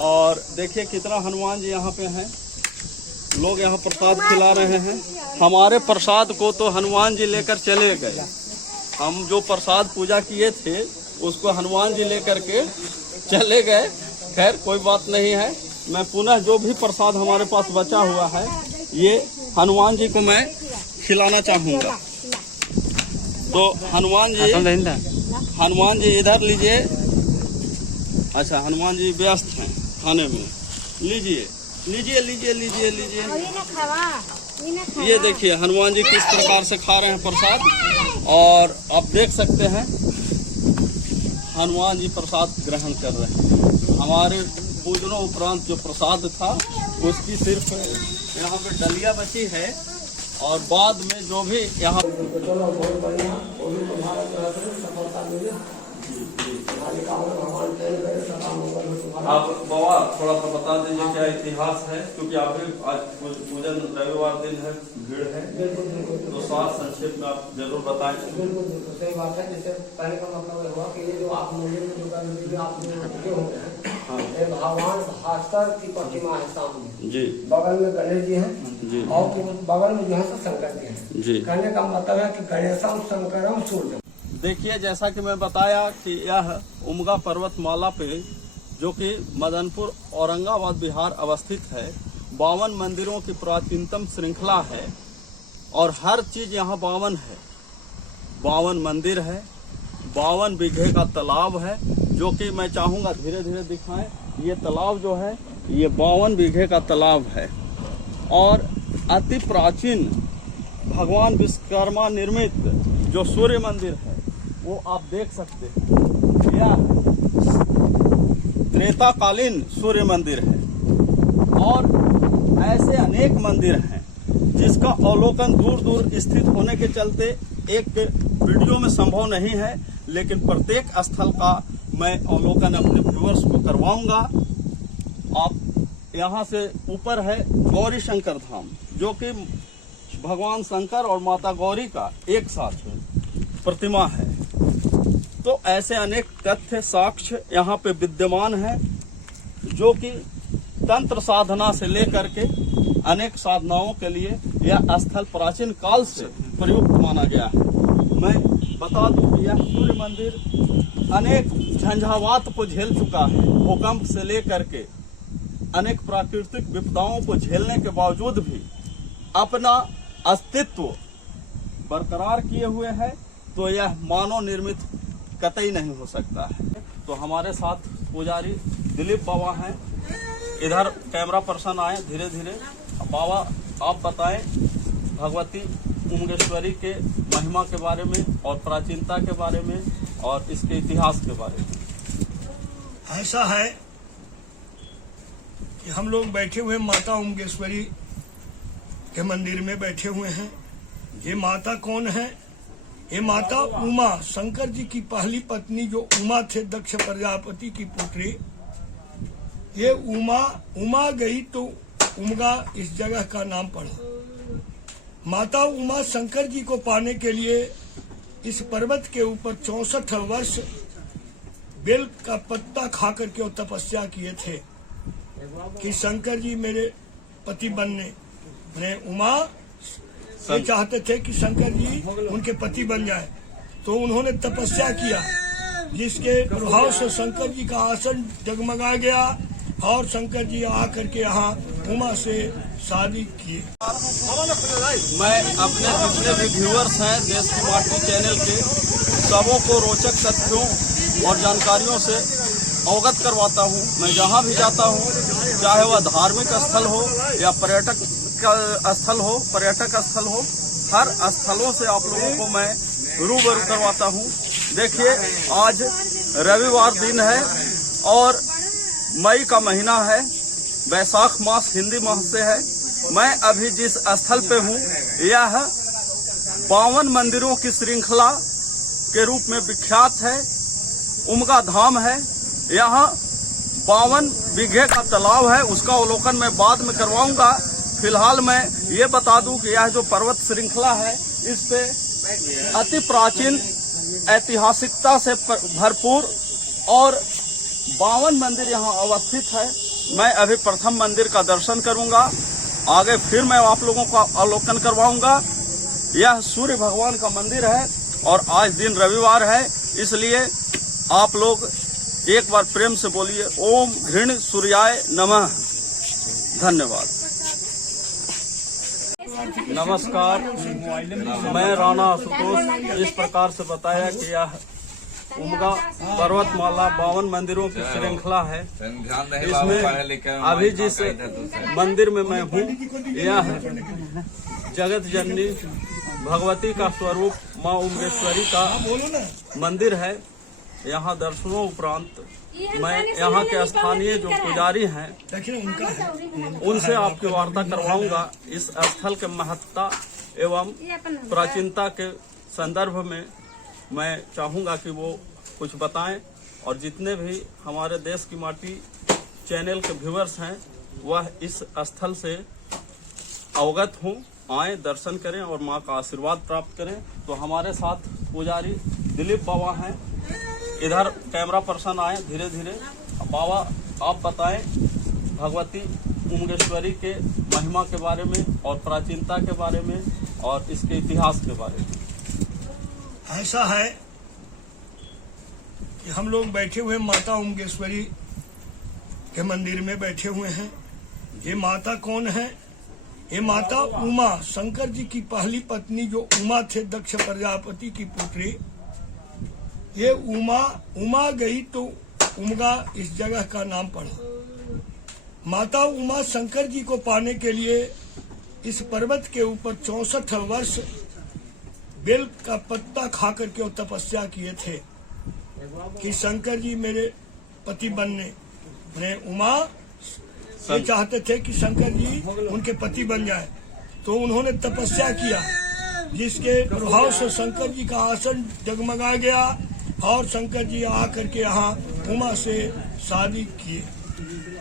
और देखिए कितना हनुमान जी यहाँ पे हैं, लोग यहाँ प्रसाद खिला रहे हैं। हमारे प्रसाद को तो हनुमान जी लेकर चले गए। हम जो प्रसाद पूजा किए थे उसको हनुमान जी लेकर के चले गए। खैर कोई बात नहीं है, मैं पुनः जो भी प्रसाद हमारे पास बचा हुआ है ये हनुमान जी को मैं खिलाना चाहूँगा। तो हनुमान जी इधर लीजिए। अच्छा, हनुमान जी व्यस्त हैं खाने में। लीजिए लीजिए लीजिए लीजिए लीजिए। ये देखिए हनुमान जी किस प्रकार से खा रहे हैं प्रसाद, और आप देख सकते हैं हनुमान जी प्रसाद ग्रहण कर रहे हैं। हमारे पूजनों उपरांत जो प्रसाद था उसकी सिर्फ यहाँ पे डलिया बची है, और बाद में जो भी यहाँ आप बाबा थोड़ा सा बता दीजिए क्या इतिहास है, क्योंकि आप भी आज पूजन रविवार दिन है, भीड़ है, तो साथ संक्षेप में आप जरूर बताएं। बिल्कुल सही बात है। जैसे पहले का मतलब हुआ कि ये जो आप मंदिर में जो आप जो होते हैं, भगवान भास्कर की प्रतिमा है सामने जी, बगल में गणेश जी हैं जी, और बगल में जो है शंकर जी हैं जी। कहने का मतलब है कि गणेशम शंकरम सूर्य। देखिए जैसा कि मैं बताया कि यह उमगा पर्वतमाला पे जो कि मदनपुर औरंगाबाद बिहार अवस्थित है, 52 मंदिरों की प्राचीनतम श्रृंखला है, और हर चीज यहाँ 52 है। 52 मंदिर है, 52 बीघे का तालाब है, जो कि मैं चाहूँगा धीरे धीरे दिखाएं। ये तालाब जो है ये 52 बीघे का तालाब है, और अति प्राचीन भगवान विश्वकर्मा निर्मित जो सूर्य मंदिर है वो आप देख सकते हैं। यह त्रेताकालीन सूर्य मंदिर है, और ऐसे अनेक मंदिर हैं जिसका अवलोकन दूर दूर स्थित होने के चलते एक वीडियो में संभव नहीं है, लेकिन प्रत्येक स्थल का मैं अवलोकन अपने व्यूअर्स को करवाऊंगा। आप यहाँ से ऊपर है गौरी शंकर धाम, जो कि भगवान शंकर और माता गौरी का एक साथ प्रतिमा है। तो ऐसे अनेक तथ्य साक्ष्य यहाँ पे विद्यमान है, जो कि तंत्र साधना से लेकर के अनेक साधनाओं के लिए यह स्थल प्राचीन काल से प्रयुक्त माना गया है। मैं बता दूं कि यह सूर्य मंदिर अनेक झंझावात को झेल चुका है। भूकंप से लेकर के अनेक प्राकृतिक विपदाओं को झेलने के बावजूद भी अपना अस्तित्व बरकरार किए हुए है, तो यह मानव निर्मित कतई नहीं हो सकता है। तो हमारे साथ पुजारी दिलीप बाबा हैं, इधर कैमरा पर्सन आए धीरे धीरे। बाबा आप बताएं भगवती उमगेश्वरी के महिमा के बारे में और प्राचीनता के बारे में और इसके इतिहास के बारे में। ऐसा है कि हम लोग बैठे हुए माता उमगेश्वरी के मंदिर में बैठे हुए हैं। ये माता कौन है? ये माता उमा, शंकर जी की पहली पत्नी जो उमा थे, दक्ष प्रजापति की पुत्री। ये उमा गई तो उमगा इस जगह का नाम पड़ा। माता उमा शंकर जी को पाने के लिए इस पर्वत के ऊपर 64 वर्ष बेल का पत्ता खा करके वो तपस्या किए थे कि शंकर जी मेरे पति बनने। उमा ये चाहते थे कि शंकर जी उनके पति बन जाए, तो उन्होंने तपस्या किया, जिसके प्रभाव से शंकर जी का आसन जगमगा गया, और शंकर जी आकर के यहाँ उमा से शादी किए। मैं अपने जितने भी व्यूअर्स हैं देश की माटी चैनल के, सबों को रोचक तथ्यों और जानकारियों से अवगत करवाता हूँ। मैं जहाँ भी जाता हूँ, चाहे वह धार्मिक स्थल हो या पर्यटक स्थल हो, पर्यटक स्थल हो, हर स्थलों से आप लोगों को मैं रूबरू करवाता हूँ। देखिए आज रविवार दिन है और मई का महीना है, वैशाख मास हिंदी माह से है। मैं अभी जिस स्थल पे हूँ यह 52 मंदिरों की श्रृंखला के रूप में विख्यात है, उमगा धाम है। यहाँ 52 बीघे का तालाब है, उसका अवलोकन मैं बाद में करवाऊंगा। फिलहाल मैं ये बता दूं कि यह जो पर्वत श्रृंखला है इस पे अति प्राचीन ऐतिहासिकता से भरपूर और 52 मंदिर यहाँ अवस्थित है। मैं अभी प्रथम मंदिर का दर्शन करूंगा, आगे फिर मैं आप लोगों का अवलोकन करवाऊंगा। यह सूर्य भगवान का मंदिर है और आज दिन रविवार है, इसलिए आप लोग एक बार प्रेम से बोलिए ओम घृण सूर्याय नमः। धन्यवाद। नमस्कार, मैं राणा आशुतोष। इस प्रकार से बताया कि यह उमगा पर्वतमाला 52 मंदिरों की श्रृंखला है। इसमें अभी जिस मंदिर में मैं हूँ, यह जगत जननी भगवती का स्वरूप माँ उमेश्वरी का मंदिर है। यहाँ दर्शनों उपरांत मैं यहाँ के स्थानीय जो पुजारी हैं उनसे आपकी वार्ता करवाऊंगा। इस स्थल के महत्ता एवं प्राचीनता के संदर्भ में मैं चाहूंगा कि वो कुछ बताएं और जितने भी हमारे देश की माटी चैनल के व्यूअर्स हैं वह इस स्थल से अवगत हों, आए, दर्शन करें और माँ का आशीर्वाद प्राप्त करें। तो हमारे साथ पुजारी दिलीप बाबा हैं, इधर कैमरा पर्सन आए धीरे धीरे। बाबा आप बताएं भगवती उमगेश्वरी के महिमा के बारे में और प्राचीनता के बारे में और इसके इतिहास के बारे में। ऐसा है कि हम लोग बैठे हुए माता उमगेश्वरी के मंदिर में बैठे हुए हैं। ये माता कौन है? ये माता उमा, शंकर जी की पहली पत्नी जो उमा थे, दक्ष प्रजापति की पुत्री। ये उमा गई तो उमगा इस जगह का नाम पड़ा। माता उमा शंकर जी को पाने के लिए इस पर्वत के ऊपर 64 वर्ष बेल का पत्ता खा करके वो तपस्या किए थे कि शंकर जी मेरे पति बनने। उमा ये चाहते थे कि शंकर जी उनके पति बन जाए, तो उन्होंने तपस्या किया, जिसके प्रभाव से शंकर जी का आसन जगमगा गया और शंकर जी आकर के यहाँ उमा से शादी किए।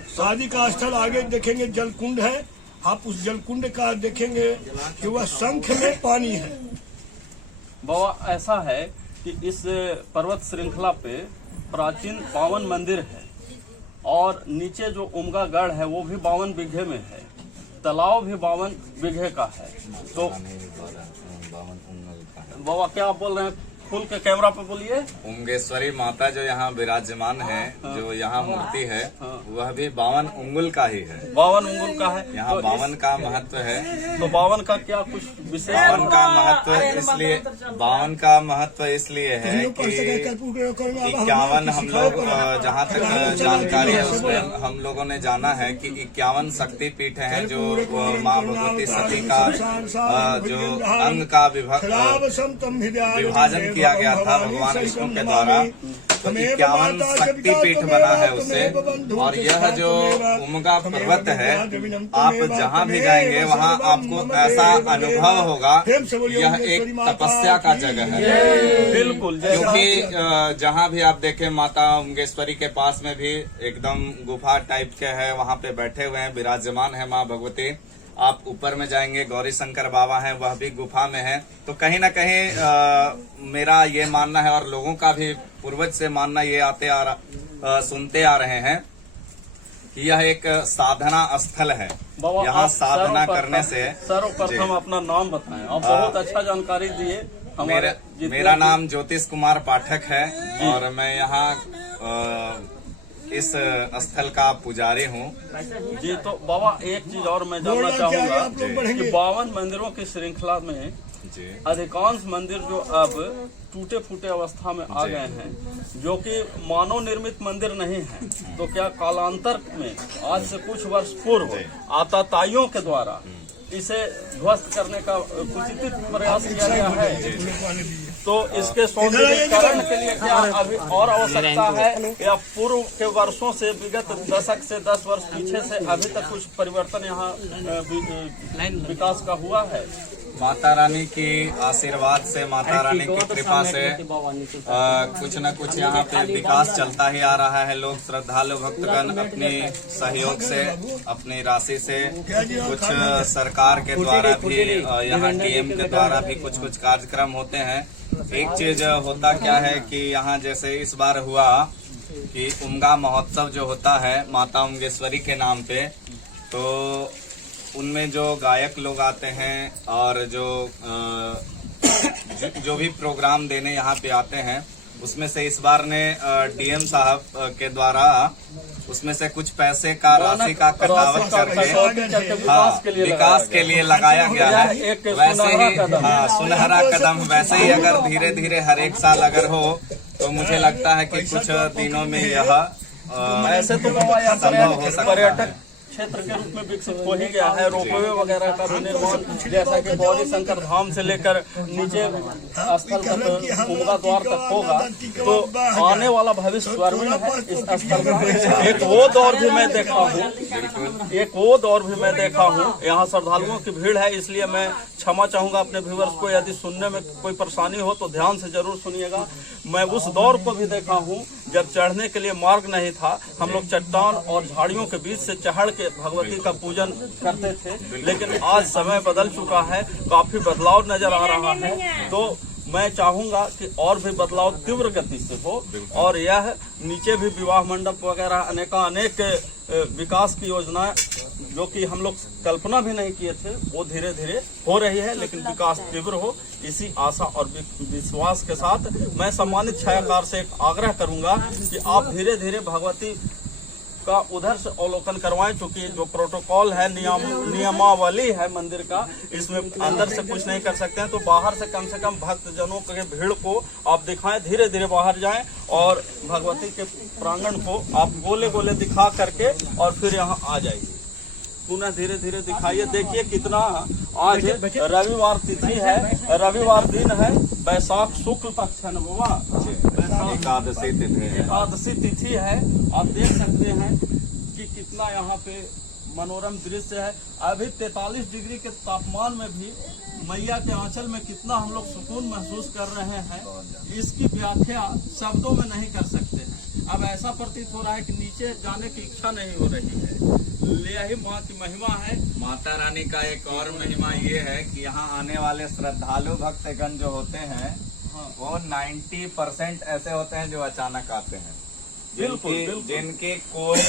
शादी का स्थल आगे देखेंगे जलकुंड है, आप उस जलकुंड का देखेंगे कि वह शंख में पानी है। बाबा ऐसा है कि इस पर्वत श्रृंखला पे प्राचीन 52 मंदिर है और नीचे जो उमगा गढ़ है वो भी 52 बीघे में है, तालाब भी 52 बीघे का है। तो बाबा क्या आप बोल रहे हैं? फुल के कैमरा पे बोलिए। उमगेश्वरी माता जो यहाँ विराजमान है, जो यहाँ मूर्ति है, वह भी 52 उंगुल का ही है। 52 उंगुल का है। यहाँ तो 52 का महत्व है। तो 52 का क्या कुछ विशेष? 52 का महत्व इसलिए 52 का महत्व इसलिए है कि 51 हम लोग जहाँ तक जानकारी है उसमें हम लोगों ने जाना है कि 51 शक्ति पीठ हैं जो माँ भगवती सती का जो अंग का विभाजन किया गया था भगवान विष्णु के द्वारा, तो 51 शक्ति पीठ बना है उससे। और यह जो उमगा पर्वत है, आप जहाँ भी जाएंगे वहाँ आपको ऐसा अनुभव होगा यह एक तपस्या का जगह है। बिल्कुल, क्योंकि जहाँ भी आप देखें माता उमगेश्वरी के पास में भी एकदम गुफा टाइप के है, वहाँ पे बैठे हुए हैं, विराजमान है माँ भगवती। आप ऊपर में जाएंगे गौरी शंकर बाबा हैं, वह भी गुफा में है। तो कहीं ना कहीं मेरा ये मानना है और लोगों का भी पूर्वज से मानना ये सुनते आ रहे हैं कि यह एक साधना स्थल है। यहाँ साधना करने से सर्वप्रथम अपना नाम बताएं। आप बहुत अच्छा जानकारी दिए। मेरा नाम ज्योतिष कुमार पाठक है और मैं यहाँ इस स्थल का पुजारी हूँ जी। तो बाबा एक चीज और मैं जानना चाहूँगा कि 52 मंदिरों की श्रृंखला में अधिकांश मंदिर जो अब टूटे फूटे अवस्था में आ गए हैं, जो कि मानव निर्मित मंदिर नहीं है, तो क्या कालांतर में आज से कुछ वर्ष पूर्व आताताइयों के द्वारा इसे ध्वस्त करने का कुचित प्रयास किया गया है? तो इसके सौंदर्यीकरण के लिए क्या अभी और आवश्यकता है या पूर्व के वर्षों से विगत दशक से 10 वर्ष पीछे से अभी तक कुछ परिवर्तन यहाँ विकास का हुआ है? माता रानी की आशीर्वाद से, माता रानी की कृपा से कुछ न कुछ यहाँ पे विकास चलता ही आ रहा है। लोग श्रद्धालु भक्तगण अपनी सहयोग से, अपनी राशि से, कुछ सरकार के द्वारा भी, यहाँ डीएम के द्वारा भी कुछ कुछ कार्यक्रम होते हैं। एक चीज होता क्या है कि यहाँ जैसे इस बार हुआ कि उमगा महोत्सव जो होता है माता उमगेश्वरी के नाम पे, तो उनमें जो गायक लोग आते हैं और जो भी प्रोग्राम देने यहाँ पे आते हैं, उसमें से इस बार ने डीएम साहब के द्वारा उसमें से कुछ पैसे का राशि का कटावट करके विकास के लिए लगाया गया है। वैसे ही सुनहरा कदम वैसे ही अगर धीरे धीरे हर एक साल अगर हो तो मुझे लगता है कि कुछ दिनों में यह ऐसे तो संभव हो सकता है। पर्यटक क्षेत्र के रूप में विकसित हो ही गया है। रोपवे वगैरह का भी निर्माण, जैसा कि गौरी शंकर धाम से लेकर नीचे स्थल तक उमगा द्वार तक होगा, तो आने वाला भविष्य स्वर्णिम है इस स्थल का। एक वो दौर भी मैं देखा हूँ, यहाँ श्रद्धालुओं की भीड़ है, इसलिए मैं क्षमा चाहूंगा अपने व्यूअर्स को, यदि सुनने में कोई परेशानी हो तो ध्यान से जरूर सुनिएगा। मैं उस दौर को भी देखा हूँ जब चढ़ने के लिए मार्ग नहीं था, हम लोग चट्टान और झाड़ियों के बीच से चढ़ के भगवती का पूजन करते थे। लेकिन आज समय बदल चुका है, काफी बदलाव नजर आ रहा है, तो मैं चाहूंगा कि और भी बदलाव तीव्र गति से हो, और यह नीचे भी विवाह मंडप वगैरह अनेक विकास की योजनाएं जो कि हम लोग कल्पना भी नहीं किए थे, वो धीरे धीरे हो रही है। लेकिन विकास तीव्र हो, इसी आशा और विश्वास के साथ मैं सम्मानित छायाकार से एक आग्रह करूंगा कि आप धीरे धीरे भगवती का उधर से अवलोकन करवाएं, क्योंकि जो प्रोटोकॉल है, नियमावली है मंदिर का, इसमें अंदर से कुछ नहीं कर सकते हैं, तो बाहर से कम भक्तजनों के भीड़ को आप दिखाएं, धीरे धीरे बाहर जाएं और भगवती के प्रांगण को आप गोले गोले दिखा करके और फिर यहाँ आ जाइए। पुनः धीरे धीरे दिखाइए। देखिए कितना आज रविवार तिथि है, रविवार दिन है, बैसाख शुक्ल पक्ष है ना बाबा, एकादशी तिथि है। आप देख सकते हैं कि कितना यहाँ पे मनोरम दृश्य है। अभी 43 डिग्री के तापमान में भी मैया के आंचल में कितना हम लोग सुकून महसूस कर रहे हैं, इसकी व्याख्या शब्दों में नहीं कर सकते हैं। अब ऐसा प्रतीत हो रहा है कि नीचे जाने की इच्छा नहीं हो रही है। यही माँ की महिमा है। माता रानी का एक और महिमा ये है कि यहाँ आने वाले श्रद्धालु भक्तगण जो होते हैं, वो 90% ऐसे होते हैं जो अचानक आते हैं, जिनकी कोई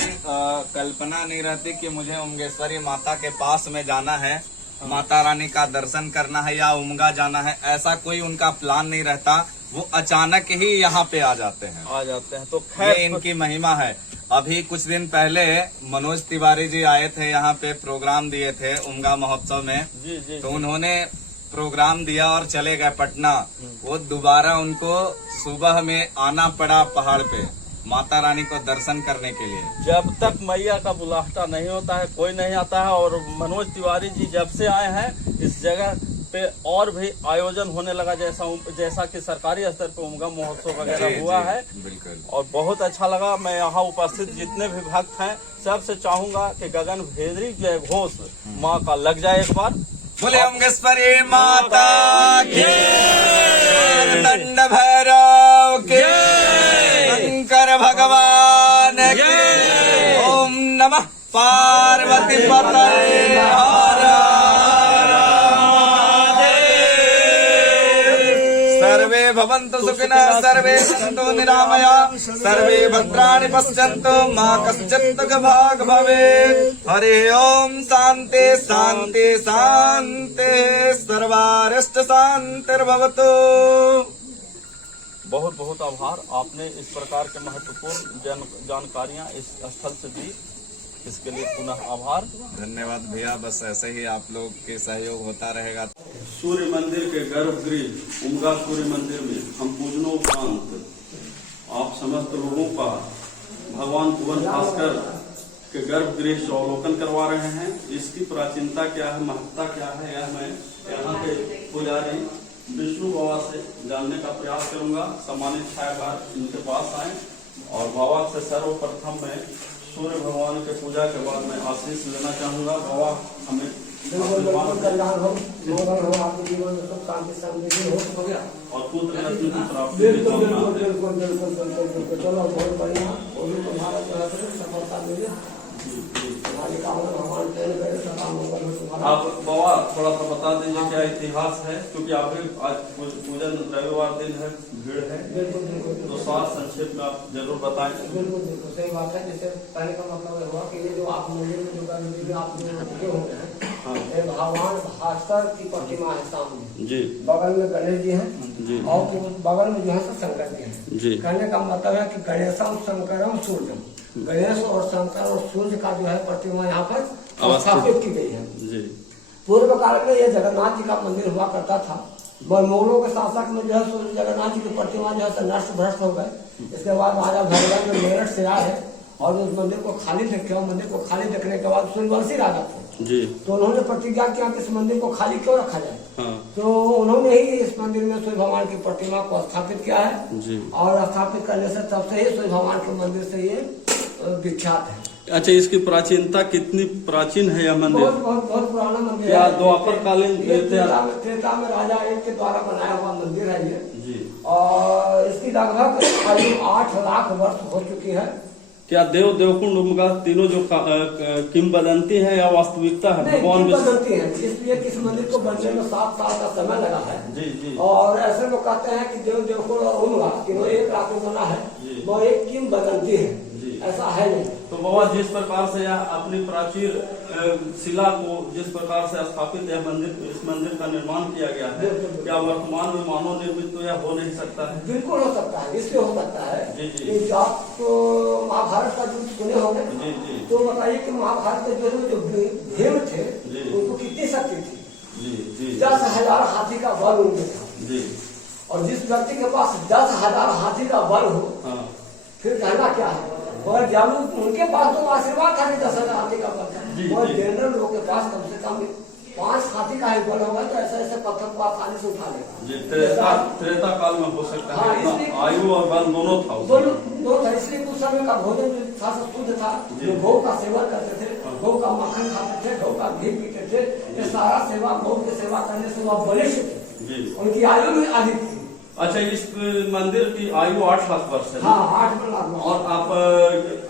कल्पना नहीं रहती कि मुझे उमगेश्वरी माता के पास में जाना है, माता रानी का दर्शन करना है या उमगा जाना है, ऐसा कोई उनका प्लान नहीं रहता, वो अचानक ही यहाँ पे आ जाते हैं। तो ये इनकी महिमा है। अभी कुछ दिन पहले मनोज तिवारी जी आए थे, यहाँ पे प्रोग्राम दिए थे उमगा महोत्सव में। तो उन्होंने प्रोग्राम दिया और चले गए पटना। वो दोबारा उनको सुबह में आना पड़ा पहाड़ पे माता रानी को दर्शन करने के लिए। जब तक मैया का बुलाहटा नहीं होता है, कोई नहीं आता है। और मनोज तिवारी जी जब से आए हैं, इस जगह पे और भी आयोजन होने लगा, जैसा कि सरकारी स्तर पे उमगा महोत्सव वगैरह हुआ है। बिल्कुल। और बहुत अच्छा लगा। मैं यहाँ उपस्थित जितने भी भक्त हैं, सबसे चाहूंगा कि गगन भेदरी जय घोष माँ का लग जाए एक बार। बोले उमगेश्वरी माता की, दंड भैरव के, शंकर भगवान के। ओम नमः पार्वती पतये हर सर्वे भवन्तु सुखिनः, सर्वे सन्तु निरामया, सर्वे भद्राणि पश्यन्तु, मा कश्चित् दुःखभाग् भवेत्। हरि ओम शान्ति शान्ति शान्ति, सर्वारिष्ट शान्तिर्भवतु। बहुत बहुत आभार, आपने इस प्रकार के महत्वपूर्ण जानकारियां इस स्थल से दी, इसके लिए पुनः आभार। धन्यवाद भैया, बस ऐसे ही आप लोग के सहयोग होता रहेगा। सूर्य मंदिर के गर्भगृह उमगा सूर्य मंदिर में हम पूजनोपरांत आप समस्त लोगों का भगवान भुवन भास्कर के गर्भगृह से अवलोकन करवा रहे हैं। इसकी प्राचीनता क्या है, महत्ता क्या है, यह मैं यहाँ के पुजारी विष्णु बाबा से जानने का प्रयास करूंगा। सम्मानित छायाकार इनके पास आए और बाबा से सर्वप्रथम मैं सूर्य भगवान के पूजा के बाद मैं आशीष लेना चाहूंगा। बाबा हमें कल्याण हो, मंगल हो, आपके जीवन में सुख शांति समृद्धि हो गया और पुत्र रत्न की प्राप्ति। बिल्कुल चलो बहुत बढ़िया। भारत सफलता मिले, हमारी कामना भगवान पूर्ण करे, सदा मंगल हो तुम्हारा। आप बाबा थोड़ा सा बता दीजिए क्या इतिहास है, क्योंकि आप भी आज पूजन रविवार दिन है, भीड़ है। बिल्कुल बिल्कुल तो साथ संक्षेप में आप जरूर बताएं। बिल्कुल बिल्कुल सही बात है। जैसे पहले का मतलब हुआ कि ये जो आप मंदिर में जो गणपति में आप जो रुके हुए हैं, ये भगवान भास्कर की प्रतिमा है सामने जी, बगल में गणेश जी हैं जी, और बगल में जो है सो शंकर जी हैं। जी। कहने का मतलब है कि गणेशम शंकरम सूर्यम, गणेश और शंकर और सूर्य का जो है प्रतिमा यहाँ पर स्थापित की गई है। जी। पूर्व काल में यह जगन्नाथ जी का मंदिर हुआ करता था। मुगलों के शासक में जो है सूर्य जगन्नाथ जी की प्रतिमा जो है नष्ट भ्रष्ट हो गए। इसके बाद महाराजा भगवान जो मेरठ से आए हैं और उस मंदिर को खाली देखे, और मंदिर को खाली देखने के बाद सूर्यवंशी राजा थे जी, तो उन्होंने प्रतिज्ञा किया कि इस मंदिर को खाली क्यों रखा जाए। हाँ, तो उन्होंने ही इस मंदिर में सूर्य भगवान की प्रतिमा को स्थापित किया है जी। और स्थापित करने से तब से ही सूर्य भगवान के मंदिर से ये विख्यात है। अच्छा, इसकी प्राचीनता कितनी प्राचीन है यह मंदिर? बहुत पुराना मंदिर क्या है। द्वापर कालीन ये त्रेता में राजा एक के द्वारा बनाया हुआ मंदिर है ये जी। और इसकी लगभग आयु 8 लाख वर्ष हो चुकी है। क्या देव देवकुंड का तीनों जो किंवदंती है या वास्तविकता है? भगवान किंवदंती है, इसलिए किस मंदिर को बनने में 7 साल का समय लगा है। जी, जी। और ऐसे लोग कहते हैं कि देव देवकुंड और उनका तीनों एक रात में बना है, वो एक किंवदंती है, ऐसा है नहीं। तो बाबा जिस प्रकार से यह अपनी प्राचीन शिला को जिस प्रकार से स्थापित यह मंदिर, इस मंदिर का निर्माण किया गया है, क्या वर्तमान में मानव निर्मित तो यह हो नहीं सकता है? बिल्कुल हो सकता है, इसलिए हो सकता है। जी, जी। कि आप तो महाभारत का युद्ध सुने होंगे, जी, जी। तो बताइए कि महाभारत के जो भीम थे उनको कितनी शक्ति थी? जी, जी, 10,000 हाथी का बल उनके था। जी। और जिस व्यक्ति के पास 10,000 हाथी का बल हो, हाँ, फिर कहना क्या है? और जब उनके पास तो आशीर्वाद था कि 10,000 हाथी का बल था, और जनरल लोग के पास कम से कम 5 हाथी का ही बल होगा तो ऐसे पत्थर को आसानी से उठा लेगा। जी। त्रेता काल में हो सकता है। हाँ, इसलिए आयु और बल दोनों था। दो था, इसलिए उस समय का भोजन जो था सब शुद्ध था। जो गौ का सेवन करते थे, गौ का मक्खन खाते थे, गौ का घी पीते थे, ये सारा सेवा गौ की सेवा करने से वह बलिष्ठ थे, उनकी आयु भी अधिक थी। अच्छा, इस मंदिर की आयु 8 लाख वर्ष है। हाँ, 8 लाख। और आप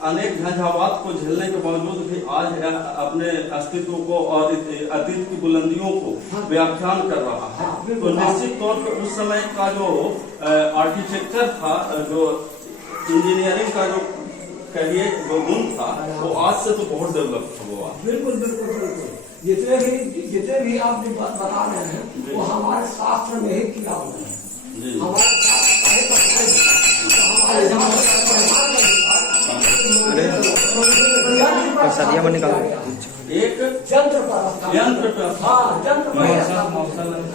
अनेक झंझावात को झेलने के बावजूद भी आज यह अपने अस्तित्व को और अतीत की बुलंदियों को व्याख्यान कर रहा है। तो निश्चित तौर पर उस समय का जो आर्किटेक्चर था, जो इंजीनियरिंग का जो कहिए जो गुण था, वो आज से तो बहुत डेवलप हुआ। बिल्कुल बिल्कुल बिल्कुल। जितने भी आप जो बात बता रहे हैं वो हमारे शास्त्र में ही किया हुआ है। हमारे सदिया में निकाल एक यंत्र पर हाँ जंत्र पर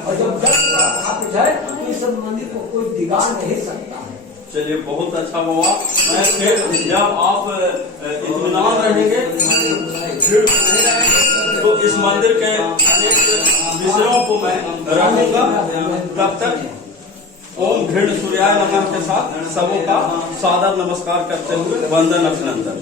और जब जंत्र स्थापित है तो इस मंदिर को कोई बिगाड़ नहीं सकता है। चलिए, बहुत अच्छा बाबा। मैं फिर जब आप इत्मीनान रहेंगे तो इस मंदिर के अनेक विषयों को मैं रहूंगा। तब तक ओम घृण सूर्याय नमः के साथ सबों का सादर नमस्कार करते हुए वंदन अभिनंदन।